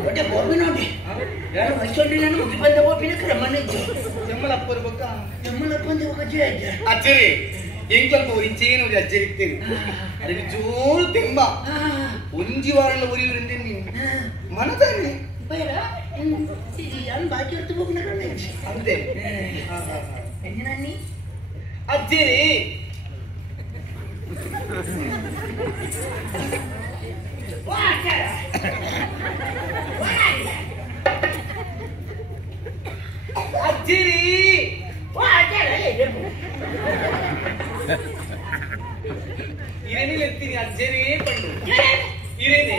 ಒಟ್ಟೆ ಗೋಪಿ ನೋಡಿ ಯಾರು ವಯಸ್ಸೊಂಡಿಲ್ಲ ಮುಗಿ ಬಂದ ಗೋಪಿನ ಕ್ರಮನೇ ಜಮ್ಮಲಪ್ಪ ಬೊಕ್ಕ ಜಮ್ಮಲಪ್ಪ ಅಂತ ಹೋಗಜ್ಜೆ ಅಜ್ಜರಿ ಎಂಕ್ಲಪ್ಪ ಒರಿಂಚೇನು ಅಜ್ಜರಿ ಇರ್ತೇನೆ ಅದಕ್ಕೆ ಜೋರು ತೆಂಬ ಒಂಜಿ ವಾರಲ್ಲ ಒರಿಯುವುದಂತೆ ನೀವು ಮನದಲ್ಲಿ ಯಾರು ಬಾಕಿ ಹೊತ್ತು ಹೋಗ್ನ ಅಂತೆ ಎಂಜಿನನ್ನಿ ಅಜ್ಜರಿ ಅಜ್ಜಿರಿ ಇರೇನಿಲ್ಲ ಎತ್ತೀನಿ ಅಜ್ಜರಿ ಪಂಡು ಇರೇನೆ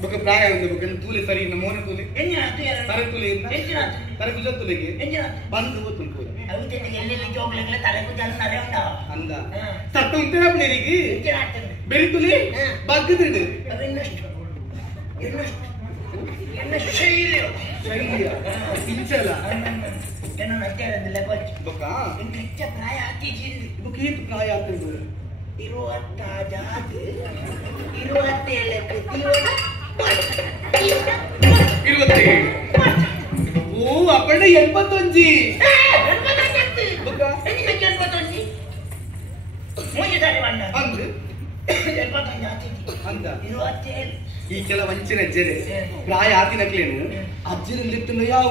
ಬೊಕ್ಕ ಪ್ರಾಯ ಉಂಟು ಬೊಕ್ಕ ತೂಲೆ ಸರಿ ಇನ್ನು ಮೋನ ತೂಲೆ ತರೆ ತೂಲೆ ತರೆ ಕುಜ ತೂಲೆಗೆ ಬಂದು ಗೊತ್ತುಂಟು ಎಲ್ಲೆಲ್ಲಿ ಜೋಗ್ಲೆಲ್ಲ ತಲೆ ಕುಜ ನರೆ ಉಂಟ ಅಂದ ಸತ್ತ ಉಂಟೇನ ಪ್ಲೇರಿಗೆ ಬೆರಿ ತೂಲೆ ಬಗ್ಗದಿಡು ಶೈಲಿಯ ಇಂಚಲ ಏನೋ ನಟ್ಟೆರದಿಲ್ಲ ಬೊಕ್ಕ ಹೆಚ್ಚ ಪ್ರಾಯ ಆತೀಜಿಂದು ಬೊಕ್ಕ ಏತು ಪ್ರಾಯ ಆಗ್ತದೆ 27 ಓ ಅಪ್ಪಣ್ಣ 81 ಈ ಕೆಲ ವಂಚನೆ ಅಜ್ಜರೆ ಪ್ರಾಯ ಆತಿನಕ್ಲೇನು ಅಜ್ಜರ ಲೆತ್ತುಂಡ ಯಾವ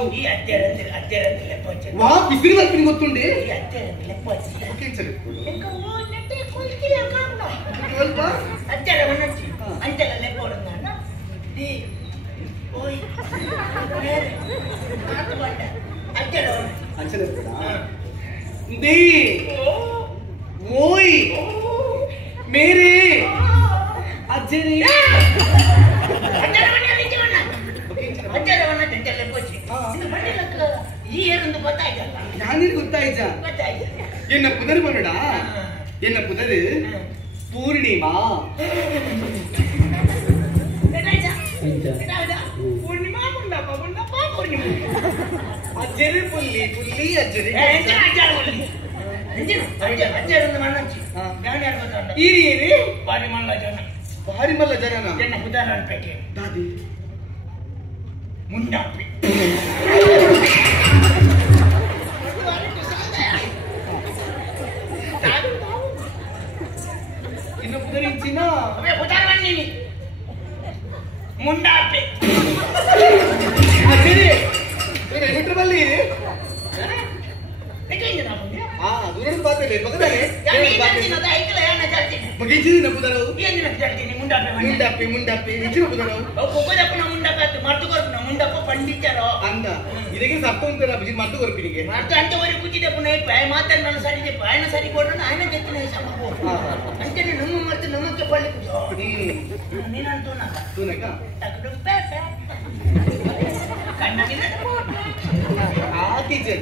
ವಾ ಬಿಸಿರು ಬರ್ತೀನಿ ಗೊತ್ತುಂಡೆ ಓಯ್ ಮೇರೆ ಅಜ್ಜರಿ ಗೊತ್ತಾಯ್ತ ಎನ್ನ ಪುನರ್ ಬರೋಡ ಎನ್ನ ಪುನರ್ ಪೂರ್ಣಿಮಾ ಅಜ್ಜರಿ ಪುಲ್ಲಿ ಪುಲ್ಲಿ ಅಜ್ಜರಿ ಭಾರಿ ಮಲ್ಲ ಜನ ಭಾರಿ ಮಲ್ಲ ಜನನ ಉದಾಹರಣೆ ದಾದಿ ಮುಂಡಾಪಿ ಇನ್ನು ಪುದರಿಂಚಿನ ಉದಾಹರಣೆ ಮುಂಡಾಪಿ ಬಿಟ್ರೆ ಬಲ್ಲಿ ದೂರ ಬಾತಲೆ ಬಗದಾನೆ ಬಗಿಂಚಿನ ನಪ್ಪುದರವು ಮುಂಡಾಪಿ ಮುಂಡಾಪಿ ಹೆಚ್ಚಿನ ಪುದರವು ಮುಂಡಪ್ಪ ಪಂಡಿತರೋ ಅಂದ ಇದಕ್ಕೆ ಸಪ್ಪ ಉಂಟರ ಬಿಜಿ ಮದ್ದು ಕೊರ್ಪಿನಿಗೆ ಮತ್ತೆ ಅಂಟವರೆ ಕೂತಿದ್ದೆ ಪುನಃ ಪಾಯ ಮಾತಾಡಿ ನಾನು ಸರಿಗೆ ಪಾಯನ ಸರಿ ಕೊಡೋಣ ಆಯ್ನ ಜೊತೆ ಸಮ ಅಂತೆ ನಮ್ಮ ಮತ್ತೆ ನಮ್ಮಕ್ಕೆ ಪಳ್ಳಿ ನೀನಂತೂ ತೂನಕ ಆತಿಜಿ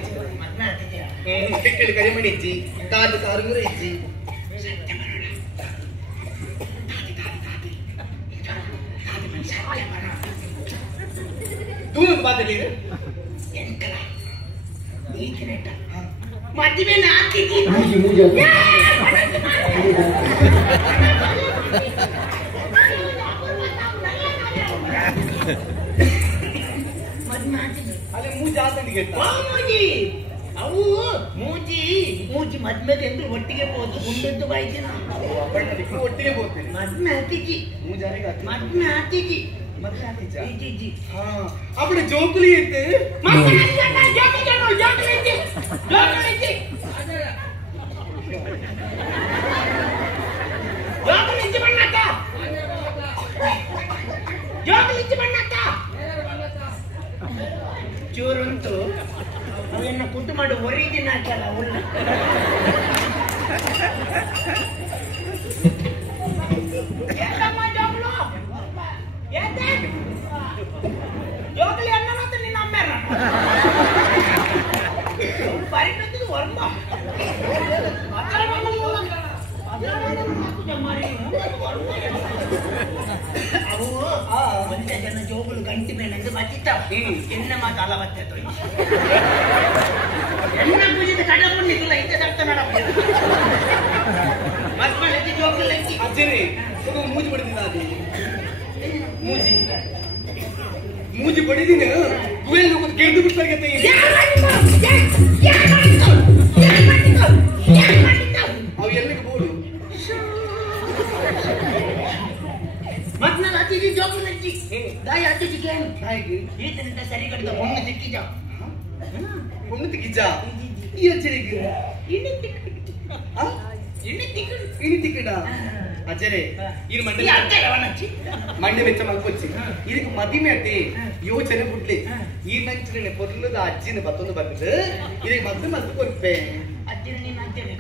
ಕರಿಮಣಿ ಇಜ್ಜಿ ದಾದ ಕಾರುಂಗುರ ಇಜ್ಜಿ ತೂನು ಮಾತಾಡಿ ಮದುವೆ ನಾತಿದ್ದಿ ಅಲ್ಲಿ ಮೂಜಿ ಆತನಿಗೆ ಅವು ಮೂಜಿ ಮೂಜಿ ಮದ್ಮೆಗೆ ಎಂದು ಒಟ್ಟಿಗೆ ಹೋದು ಮುಂದದ್ದು ಬಾಯ್ತಿನ ಒಟ್ಟಿಗೆ ಹೋಗ್ತೇನೆ ಮದ್ಮೆ ಆತಿಜಿ ಮೂಜಾರಿಗೆ ಮದ್ಮೆ ಆತಿಜಿ அப்படி ஜோக்குலி இருக்கு ಚೂರುಂಟು ಅವನ್ನ ಕುಟ್ಟು ಮಾಡಿ ಒರಿಜಿನ ಹಾಕಲ್ಲ ಉಳ್ಳ ಜೋಗಲಿ ಅನ್ನ ನಿನ್ನ ಅಮ್ಮ ಪರಿಣತಿದು ವರ್ಮ ಅವು ಒಂದ ಜನ ಜೋಗುಲು ಗಂಟಿ ಮೇಲೆ ಬಚ್ಚಿತ್ತ ಎನ್ನ ಮಾತು ಅಲವತ್ತೆ ಎನ್ನ ಪೂಜಿತ ಕಡ ಪುಣ್ಣಿಲ್ಲ ಇಂತ ಸತ್ತ ನಡ ಮಕ್ಕಳಿಗೆ ಜೋಕಲಕ್ಕಿ ಅಜ್ಜರಿ ಮೂಜಿ ಬಡಿದಿನ ಅದು ಮೂಜಿ ಮೂಜಿ ಬಡಿದಿನ ಗುವೆಲ್ ಗೆದ್ದು ಬಿಡ್ತಾಗತ್ತೆ ಅವು ಎಲ್ಲಿಗೆ ಬೋಳು ಮತ್ ನಾನು ಅತಿಥಿ ಜೋಕಲಕ್ಕಿ ದಾಯ ಅತಿಥಿ ಕೇಳು ಈತನಿಂದ ಸರಿ ಕಡಿದ ಒಮ್ಮೆ ಸಿಕ್ಕಿದ ಒಮ್ಮೆ ತೆಗಿಜ ಈ ಅಜ್ಜರಿಗೆ ಇನಿ ತಿಕ್ಕಡ ಅಜ್ಜರೆ ಇದು ಮಂಡೆ ವೆಚ್ಚ ಮಲ್ಕೊಚ್ಚಿ ಇದಕ್ಕೆ ಮದಿಮೆ ಅಟ್ಟಿ ಯೋಚನೆ ಬಿಡ್ಲಿ ಈ ನಂಚಿನ ಪೊರ್ಲದ ಅಜ್ಜಿನ ಬತ್ತೊಂದು ಬಂದಿದ್ದು ಇದಕ್ಕೆ ಮದ್ದು ಮದ್ದು ಕೊಡ್ಪೆ ಅಜ್ಜಿನ ನೀನು ಅಂತೇಳಿ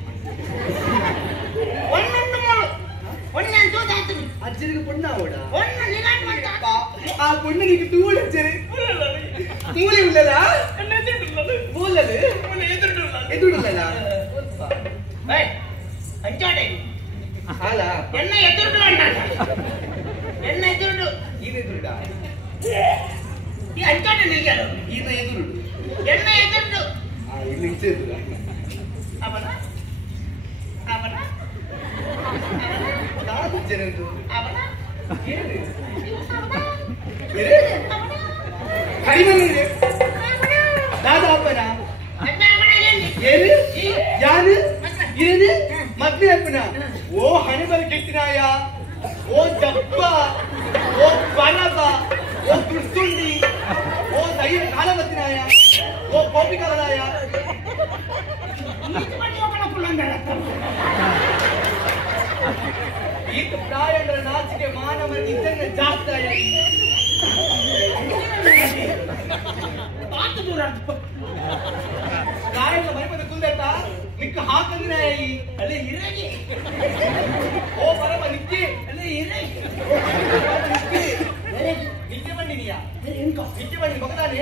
ಒಂದೊಂದು ಮೂಳು ಒಂದಂತೂ ದಾತನು ಅಜ್ಜರಿಗೆ ಪುಣ್ಣ ಓಡ ಒಂದು ನಿಗಾಟ್ ಮಾಡ್ತಾ ಆ ಪುಣ್ಣ ನಿಮಗೆ ತೂಳು ಅಜ್ಜರೆ ತೂಳೆ ಉಳ್ಳದ ಮೂಲದು ಎದುರುಡಲ್ಲ ಅಂಚಾಡೆ ಹಾಲ ಎನ್ನ ಎದುರುಡು ಎನ್ನ ಎದುರುಡು ಇದು ಎದುರುಡ ಈ ಅಂಚಾಡೆ ನಿಲ್ಗಾರು ಈನ ಎದುರುಡು ಎನ್ನ ಎದುರುಡು ಇಲ್ಲಿ ಇಂಚೆ ಎದುರು ಅವನ ಅವನ ಜನರು ಅವನ ಕಡಿಮೆ ದಾದ ಅಪ್ಪನ ಏನು ಯಾರು ಏನು ಮದ್ವೆ ಅಪ್ಪನ ಓ ಹಣೆ ಬರ ಕೆಟ್ಟಿನಾಯ ಓ ದಪ್ಪ ಓ ಬಲದ ಓ ತುರ್ಸುಂಡಿ ಓ ದೈಯ ಕಾಲವತ್ತಿನಾಯ ಓ ಕೋಪಿ ಕಾಲದಾಯ ಈತ ಪ್ರಾಯಗಳ ನಾಚಿಕೆ ಮಾನವ ಇದನ್ನ ಜಾಸ್ತಾಯ ಕಾರಣ ಮೈಪದ ಕುಂದಟ ನಿಕ್ಕ ಹಾಕಂದ್ರೆ ಅಲ್ಲೇ ಇರಗಿ ಓ ಬರಬ ನಿಕ್ಕಿ ಅಲ್ಲೇ ಇರಗಿ ನಿಕ್ಕೆ ಬಂದಿದೀಯಾ ನಿಕ್ಕೆ ಬಂದಿ ಮಗದಾನೆ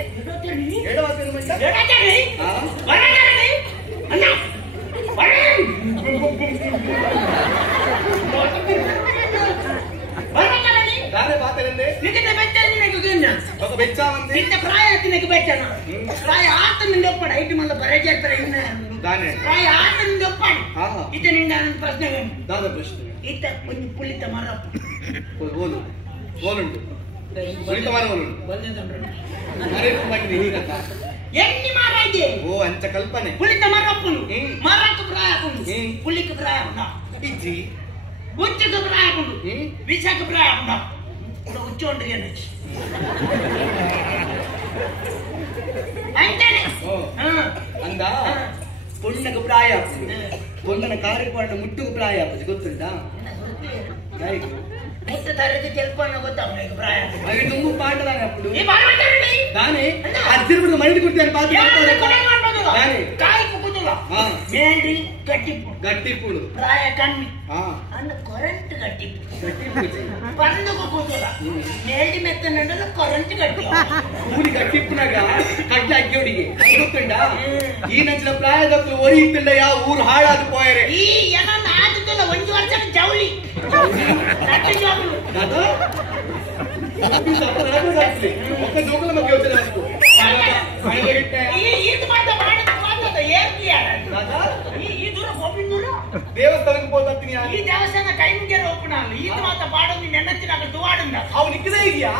ಹೇಳುವಾತೇನು ಮಂಡ ದಾರೆ ಬಾತಲಂದೆ ನಿಕ್ಕೆ ಬೆಚ್ಚ ఒక బెచ్చా ఉంది ఇంత ప్రాయతినకి పెట్టాను ప్రాయ ఆత్మని ఒప్పడు ఐటి మళ్ళీ బరేజేస్తారు దానే ప్రాయ ఆత్మని ఒప్పడు ఇత నిండా ప్రశ్న దాద ప్రశ్న ఇత కొంచెం పులిత మరపు ఓలు ఓలుండు పులిత మరవలు అరే మంది నీరక ఎన్ని మారైతే ఓ అంత కల్పనే పులిత మరపును మరకు ప్రాయకును పులికి ప్రాయకును ఇజ్జి ఉచ్చకు ప్రాయకును విశాఖ ప్రాయకును ఇప్పుడు ఉచ్చోండి అనొచ్చు ಅಂದ ಪೊಣ್ಣకు ಪ್ರಾಯ ಪೊಣ್ಣನ ಕಾರ್ಯಪಾಡ ಮುಟ್ಟುకు ಪ್ರಾಯ ಗೊತ್ತುಂಟಾ ಮುಟ್ಟ ತರದಿ ತೆಲ್ಪನ್ನ ಗೊತ್ತಾಗ ಪ್ರಾಯ ಅవి ತುಂಬು ಪಾಟದಾನೆ ಅప్పుడు ಈ ಬಾರವಟಂಡಿ ದಾನೆ ಅಜ್ಜಿರ್ಬಿಡು ಮರಡಿ ಕೊಡ್ತೀನಿ ಪಾತಿ ದಾನೆ ಕಾಯಿ ಕುಕುತುಲ ಮೇಂಡಿ ಗಟ್ಟಿಪುಡು ಪ್ರಾಯ ಕಣ್ಣಿ ಅನ್ನ ಕರೆಂಟ್ ಗಟ್ಟಿಪುಡು పండుగ కూతుల మేడి మెత్తనండలో కరెంట్ గట్టి ఊరి గట్టిప్పునాಗ ಕಡ್ಲ ಅಗ್ಗೋಡಿಗೆ ಗೊತ್ತುಂಡ ಈ ನಂಚಿನ ಪ್ರಾಯದಕ್ಕೂ ಒರಿಯುತ್ತಿಲ್ಲಯ್ಯ ಊರು ಹಾಳಾದು ಪೋಯರೆ ಈ ಏನನ್ನ ಆದಿತ್ತಲ್ಲ ಒಂದು ವರ್ಷ ಜೌಳಿ ನಟ್ಟಿ ಜೌಳು ಅದು ಒಕ್ಕ ಜೋಕಲ ಬಗ್ಗೆ ಯೋಚನೆ ಮಾಡ್ಕೊ ಇದು ಮಾತ್ರ ಮಾಡಿದ ಈ ದೂರ ಹೋಗ್ಬಿಂದೂರ ದೇವಸ್ಥಾನಕ್ಕೆ ಹೋಗ್ತೀನಿ ಈ ದೇವಸ್ಥಾನ ಕೈ ಮುಗಿಯರ ಒಪ್ಪಣ ಇದು ಮಾತ್ರ ಪಾಡೋದು ನೆನತ್ತಿನಾಗ ದುವಾಡಿಂದ ಅವು ನಿಕ್ಕದೇ ಇದೆಯಾ